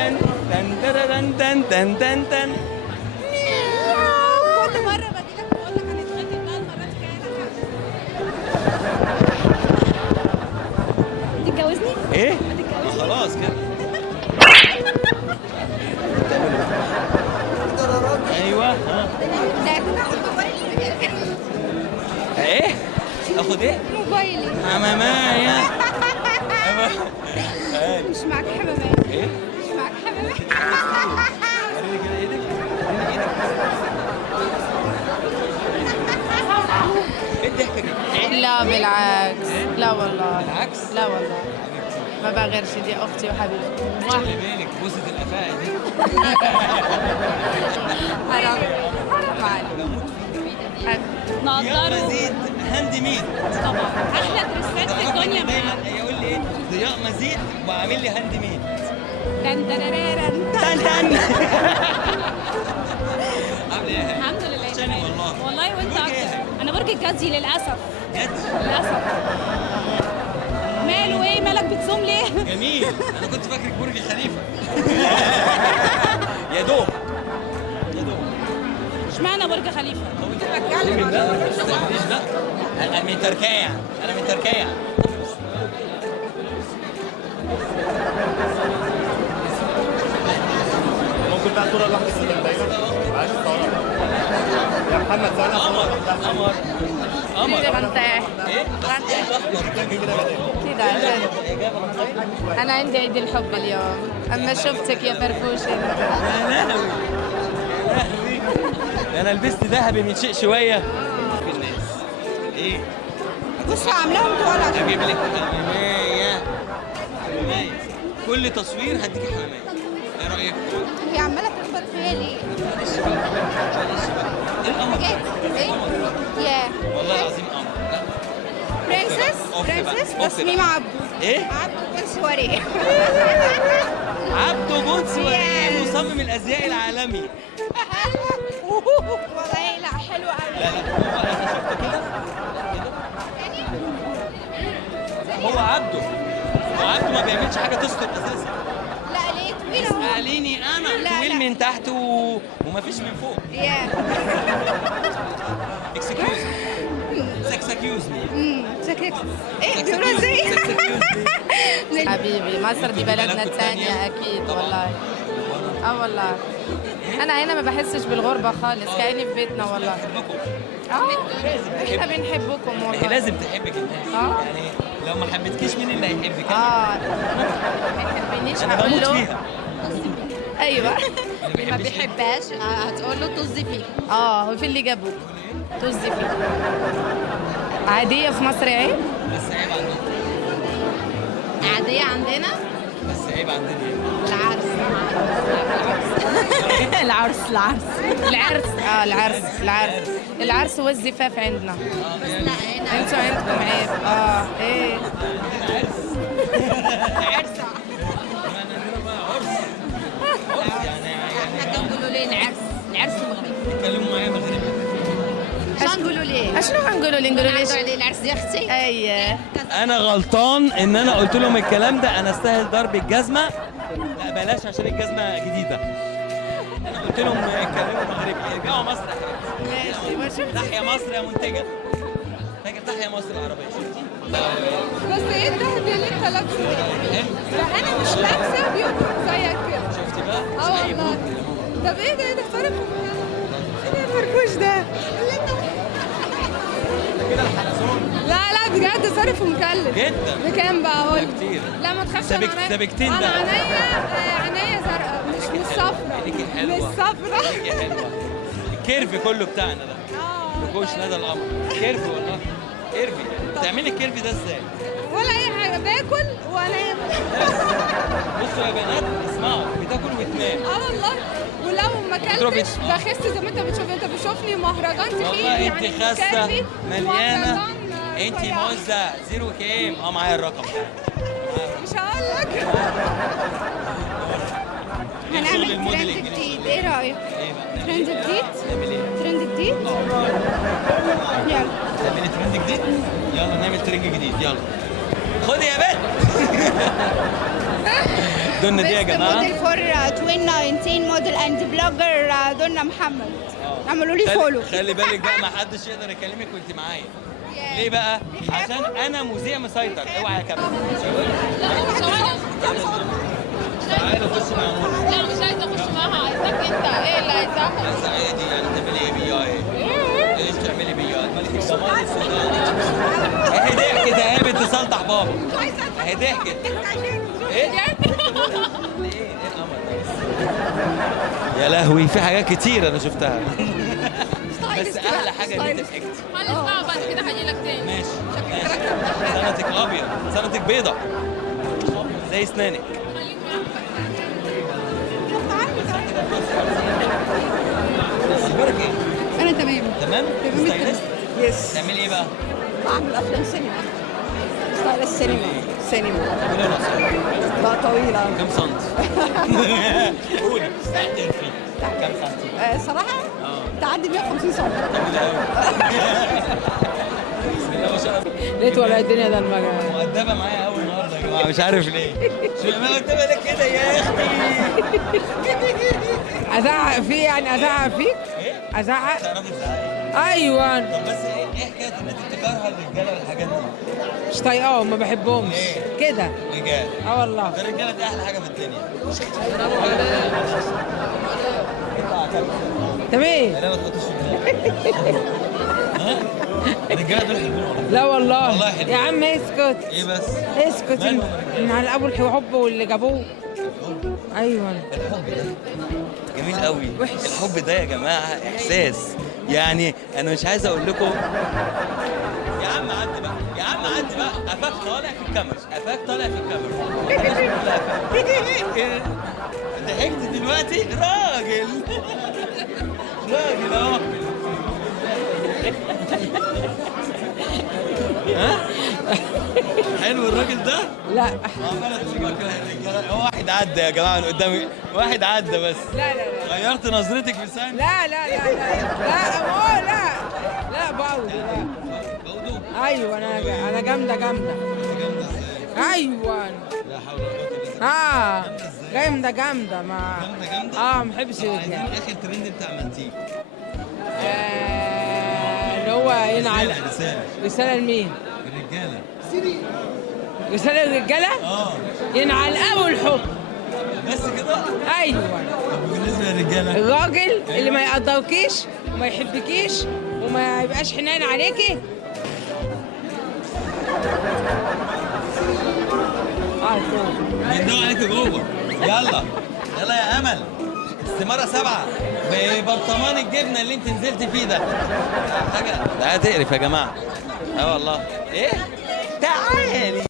تن تن تن تن تن. كل مرة باجي لك بقول لك هنتغدى بقى المرة دي كده. تتجوزني؟ ايه؟ هتتجوزني؟ خلاص كده. ايوه ها. ايه؟ اخد ايه؟ موبايلي. حمامايه. مش معاك حمامات. ايه؟ مش معاك حمامات. وريني كده ايدك. وريني ايدك. ايه الضحكه دي؟ لا بالعكس. لا والله. بالعكس؟ لا والله ما بغيرش، دي اختي وحبيبتي. خلي بالك بوسه الافاعي دي. حرام حرام عليك. يا نقدره مزيد هاند ميد. طبعا احلى دريسات في الدنيا دايما معاك. يقول لي ايه؟ ضياء مزيد وعامل لي هاند ميد. دن دن تن تن. عامل ايه يا هاني؟ الحمد لله شاني والله. والله وانت برج ايه؟ اكتر. انا برج الجدي للاسف. جد؟ للاسف. ماله ايه؟ مالك بتصوم ليه؟ جميل. انا كنت فاكرك برج الخليفه. يا دوب يا دوب. اشمعنى برج خليفه؟ من ده؟ ما تستهبليش بقى. انا من تركيا. انا من تركيا. ممكن بقى صورة لوحدك كده دايما؟ عايز صورة يا محمد ثانية قمر قمر قمر. غنتاح ايه؟ كده عشان انا عندي عيد الحب اليوم، اما شفتك يا فرفوشه. يا لهوي يا لهوي. انا لبست ذهبي من شيء شويه. في الناس ايه؟ بص عاملاهم طوال عشان اجيب لك حمامية. حمامية. كل تصوير هديك حمامية. ايه رايك؟ هي عماله تخبط فيا ليه؟ معلش بقى معلش بقى. ايه القمر ده؟ ايه؟ القمر ده. يا والله العظيم قمر. لا. برنسس أوف بقى. برنسس أوف تصميم بقى. عبده. ايه؟ عبده بنسواري. عبده بونسواري Yes. مصمم الازياء العالمي. والله لا حلو قوي. لا لا هو انا شفته كده. هو عبده. هو عبده ما بيعملش حاجه تستر اساسا. لا ليه طويل اهو. اساليني انا لا، طويل لا. من تحت ومفيش من فوق. يا اكسكيوز اكسكيوز مي. شكلك ايه بيقولوا ازاي؟ حبيبي مصر دي بلدنا الثانيه اكيد والله. اه والله انا هنا ما بحسش بالغربه خالص، كاني في بيتنا والله. احنا بنحبكم هي والله. لازم تحبك الناس. يعني لو ما حبتكيش مين اللي هيحبك؟ ما يحبنيش انا هقول بموت له فيها. ايوه. اللي ما بيحبش إيه؟ بيحبهاش هتقول له طز فيه. هو في اللي جابوك طز فيه. عاديه في مصر عيب. بس عيب عندنا. عادية عندنا بس عيب عندنا ايه؟ العرس العرس العرس العرس والزفاف عندنا. لا هنا انتوا عندكم عيب. ايه عرس. عندنا بقى عرس. عرس احنا كان بيقولوا ليه العرس مغربي. بيتكلموا معايا مغربي. شو نقولوا ليه؟ شنو هنقولوا لي؟ نقولوا ليش؟ عليه العرس دي اختي. اي انا غلطان ان انا قلت لهم الكلام ده. انا استاهل ضرب الجزمه. لا بلاش عشان الجزمه جديده. انا قلت لهم اتكلموا مغربي. ارجعوا مصر يا حبيبي. ماشي ما شفت. تحيا مصر يا منتجه. تحيا مصر العربيه. شفتي؟ بس ايه الذهب اللي انت لابسه ده؟ إيه؟ لا انا مش لابسه بيضرب زيك كده. شفتي بقى؟ اه والله. طب ايه ده؟ ايه ده فرق ايه الفركوش ده؟ كده الحلزون لا لا بجد صارف ومكلف. جدا. بكام بقى اقول؟ ده كتير. لا ما تخافش سبكتين انا بقى. عينيا زرقاء مش صفرا. عينيكي حلوة. مش صفرا. عينيكي حلوه. الكيرف كله بتاعنا ده. ركوش ندى القمر. كيرف والله. كيرفي. بتعملي الكيرف ده ازاي؟ ولا اي حاجه باكل وانام. بصوا يا بنات اسمعوا بتاكل وتنام. والله ولو ما بتروحي- اكلتش بخس زي ما انت بتشوف. انت بتشوفني مهرجان تخين والله يعني انت خاسه كافي مليانه. ومهرجان انت رفيع. موزه زيرو كام؟ معايا الرقم. مش هقول لك. شغل هنعمل الموديلنج. ترند جديد، ايه رأيك؟ ايه بقى؟ ترند جديد؟ نعمل ايه؟ ترند جديد؟ يلا نعمل ترند جديد؟ يلا نعمل ترند جديد يلا. خد يا بنت. دنا دي يا Best جماعه. model for 2019 model and blogger دنا محمد. اعملوا لي فولو. خلي بالك بقى، ما حدش يقدر يكلمك وانت معايا. ليه بقى؟ عشان انا مذيع مسيطر. اوعى يا كابتن. تعالى خش مع منى. لا مش عايزه اخش معاها، عايزاك انت. ايه اللي عايزاها؟ عايزة عادي يعني تعملي ايه بيها ايه؟ ايش تعملي بيها؟ ملك الجمال السوداني. اهي ضحكت اهي بتصلح بابا. اهي ضحكت. ايه؟ ايه القمر ده؟ يا لهوي في حاجات كتير انا شفتها. بس احلى حاجه ان انت ضحكتي. هنسمع بعد كده هجي لك تاني. ماشي ماشي. سنتك ابيض، سنتك بيضة زي اسنانك. اخبارك ايه؟ انا تمام. تمام؟ تمام. ستايلست؟ يس. تعملي ايه بقى؟ بعمل افلام سينما. ستايل السينما. سينما. طويلة ولا قصيرة؟ لا طويلة. كم سنتي؟ قولي احترفي. كم سنتي؟ صراحة تعدي 150 سم. طويلة قوي. بسم الله ما شاء الله. ليه ولا الدنيا ده المجال؟ مؤدبة معايا قوي النهارده يا جماعة، مش عارف ليه. شو مؤدبة لك كده يا اختي؟ ازعق فيه يعني؟ ازعق فيك؟ ايه؟ ازعق؟ تعرفي ازاي؟ ايوه. طب بس ايه حكاية ان انت بتكرهي الرجالة والحاجات دي؟ مش طايقاهم، ما بحبهمش ليه؟ كده. رجالة. اه والله. ده الرجالة دي أحلى حاجة في الدنيا. تمام. لا ما تحطش في دماغك. ها؟ الرجالة دول حلوين والله. لا والله. والله حلو. يا عم اسكت. ايه بس؟ اسكت. مالهم من على ابو الحب واللي جابوه. ايوه. الحب ده جميل قوي. وحش. الحب ده يا جماعة إحساس. يعني أنا مش عايز أقول لكم. يا عم عدي بقى، يا عم عدي بقى، قفاك طالع في الكاميرا، قفاك طالع في الكاميرا. ضحكت دلوقتي؟ راجل. راجل أهو. ها؟ حلو الراجل ده؟ لا عمالة تشوفك الرجالة. هو واحد عدى يا جماعة من قدامي، واحد عدى بس. لا لا لا غيرت نظرتك في ثانية. لا لا لا لا أمو لا لا باودي لا. برضو؟ ايوه انا جامده. جامدة ازاي؟ ايوه. لا حول ولا قوة الا بالله. جامده ما. جامدة؟ ما بحبش طب عايزين الرجال. اخر ترند انت عملتيه. اللي هو ينعل. رساله لمين؟ الرجالة. رساله للرجاله؟ ينعل ابو الحب. بس كده؟ ايوه. طب بالنسبة للرجالة؟ الراجل اللي ما يقدركيش وما يحبكيش وما يبقاش حنين عليكي. بيندوا عليك جوه. يلا يلا يا امل. استمارة 7 ببرطمان الجبنة اللي انت نزلت فيه ده. حاجة لا تقرف يا جماعة. اه والله. ايه؟ تعالي.